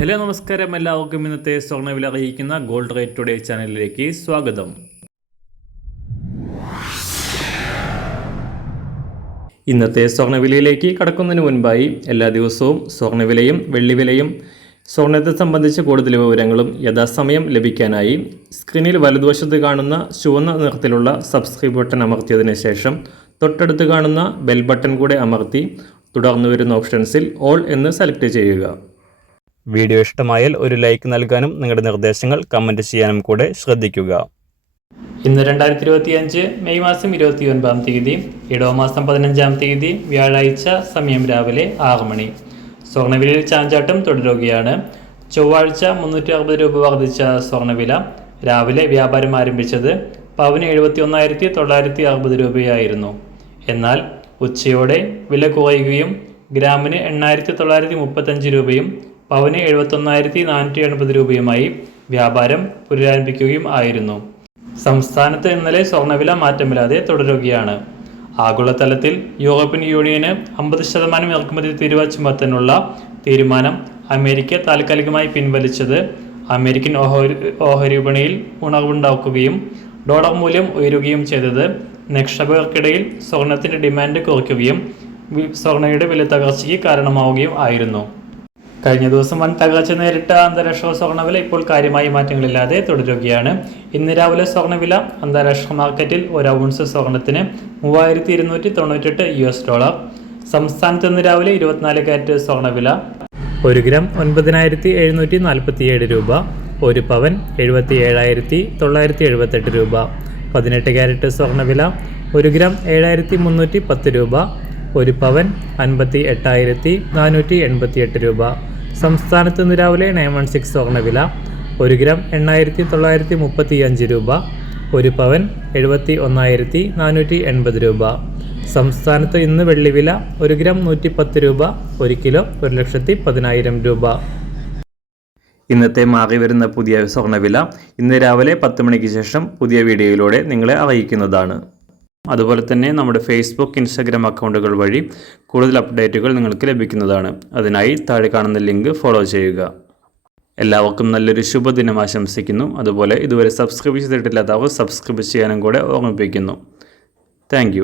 Hello നമസ്കാരം, എല്ലാവർക്കും ഇന്നത്തെ സ്വർണ്ണവില അറിയിക്കുന്ന ഗോൾഡ് റേറ്റ് ടുഡേ ചാനലിലേക്ക് സ്വാഗതം. ഇന്നത്തെ സ്വർണ്ണവിലയിലേക്ക് കടക്കുന്നതിന് മുൻപായി എല്ലാ ദിവസവും സ്വർണ്ണവിലയും വെള്ളിവിലയും സ്വർണ്ണത്തെ സംബന്ധിച്ച കൂടുതൽ വിവരങ്ങളും യഥാസമയം ലഭിക്കാനായി സ്ക്രീനിൽ വലതുവശത്ത് കാണുന്ന ചുവന്ന നിറത്തിലുള്ള സബ്സ്ക്രൈബ് ബട്ടൺ അമർത്തിയതിനു ശേഷം തൊട്ടടുത്ത് കാണുന്ന ബെൽ ബട്ടൺ കൂടെ അമർത്തി തുടർന്ന് വരുന്ന ഓപ്ഷൻസിൽ ഓൾ എന്ന് സെലക്ട് ചെയ്യുക. വീഡിയോ ഇഷ്ടമായാൽ ഒരു ലൈക്ക് നൽകാനും നിങ്ങളുടെ നിർദ്ദേശങ്ങൾ കമൻറ്റ് ചെയ്യാനും കൂടെ ശ്രദ്ധിക്കുക. ഇന്ന് 2025 മെയ് മാസം 29-ാം തീയതി ഇടവമാസം 15-ാം തീയതി വ്യാഴാഴ്ച, സമയം രാവിലെ 6 മണി. സ്വർണ്ണവിലയിൽ ചാഞ്ചാട്ടം തുടരുകയാണ്. ചൊവ്വാഴ്ച 360 രൂപ വർദ്ധിച്ച സ്വർണ്ണവില രാവിലെ വ്യാപാരം ആരംഭിച്ചത് പവന് 71,960 രൂപയായിരുന്നു. എന്നാൽ ഉച്ചയോടെ വില കുറയുകയും ഗ്രാമിന് 8,935 രൂപയും പവന് 71,480 രൂപയുമായി വ്യാപാരം പുനരാരംഭിക്കുകയും ആയിരുന്നു. സംസ്ഥാനത്ത് ഇന്നലെ സ്വർണ്ണവില മാറ്റമില്ലാതെ തുടരുകയാണ്. ആഗോളതലത്തിൽ യൂറോപ്യൻ യൂണിയന് 50% ഇറക്കുമതി തീരുവ ചുമത്താനുള്ള തീരുമാനം അമേരിക്ക താൽക്കാലികമായി പിൻവലിച്ചത് അമേരിക്കൻ ഓഹരി വിപണിയിൽ ഉണർവുണ്ടാക്കുകയും ഡോളർ മൂല്യം ഉയരുകയും ചെയ്തത് നിക്ഷേപകർക്കിടയിൽ സ്വർണത്തിന്റെ ഡിമാൻഡ് കുറയ്ക്കുകയും സ്വർണ്ണയുടെ വില തകർച്ചയ്ക്ക് കാരണമാവുകയും ആയിരുന്നു. കഴിഞ്ഞ ദിവസം വൻ തകർച്ച നേരിട്ട അന്താരാഷ്ട്ര സ്വർണ്ണവില ഇപ്പോൾ കാര്യമായ മാറ്റങ്ങളില്ലാതെ തുടരുകയാണ്. ഇന്ന് രാവിലെ സ്വർണ്ണവില അന്താരാഷ്ട്ര മാർക്കറ്റിൽ ഒരു ഔൺസ് സ്വർണത്തിന് $3,298. സംസ്ഥാനത്ത് ഇന്ന് രാവിലെ 24 കാരറ്റ് സ്വർണ്ണവില 1 ഗ്രാം 9,747 രൂപ, 1 പവൻ 77,978 രൂപ. 18 കാരറ്റ് സ്വർണ്ണവില 1 ഗ്രാം 7,310 രൂപ, 1 പവൻ 58,488 രൂപ. സംസ്ഥാനത്ത് ഇന്ന് രാവിലെ 916 സ്വർണ്ണവില 1 ഗ്രാം 8,935 രൂപ, 1 പവൻ 71,480 രൂപ. സംസ്ഥാനത്ത് ഇന്ന് വെള്ളിവില 1 ഗ്രാം 110 രൂപ, 1 കിലോ 1,10,000 രൂപ. ഇന്നത്തെ മാറി വരുന്ന പുതിയ സ്വർണ്ണവില ഇന്ന് രാവിലെ 10 മണിക്ക് ശേഷം പുതിയ വീഡിയോയിലൂടെ നിങ്ങളെ അറിയിക്കുന്നതാണ്. അതുപോലെ തന്നെ നമ്മുടെ ഫേസ്ബുക്ക്, ഇൻസ്റ്റാഗ്രാം അക്കൗണ്ടുകൾ വഴി കൂടുതൽ അപ്ഡേറ്റുകൾ നിങ്ങൾക്ക് ലഭിക്കുന്നതാണ്. അതിനായി താഴെ കാണുന്ന ലിങ്ക് ഫോളോ ചെയ്യുക. എല്ലാവർക്കും നല്ലൊരു ശുഭദിനം ആശംസിക്കുന്നു. അതുപോലെ ഇതുവരെ സബ്സ്ക്രൈബ് ചെയ്തിട്ടില്ലാത്തവർ സബ്സ്ക്രൈബ് ചെയ്യാനും കൂടെ ഓർമ്മിപ്പിക്കുന്നു. താങ്ക്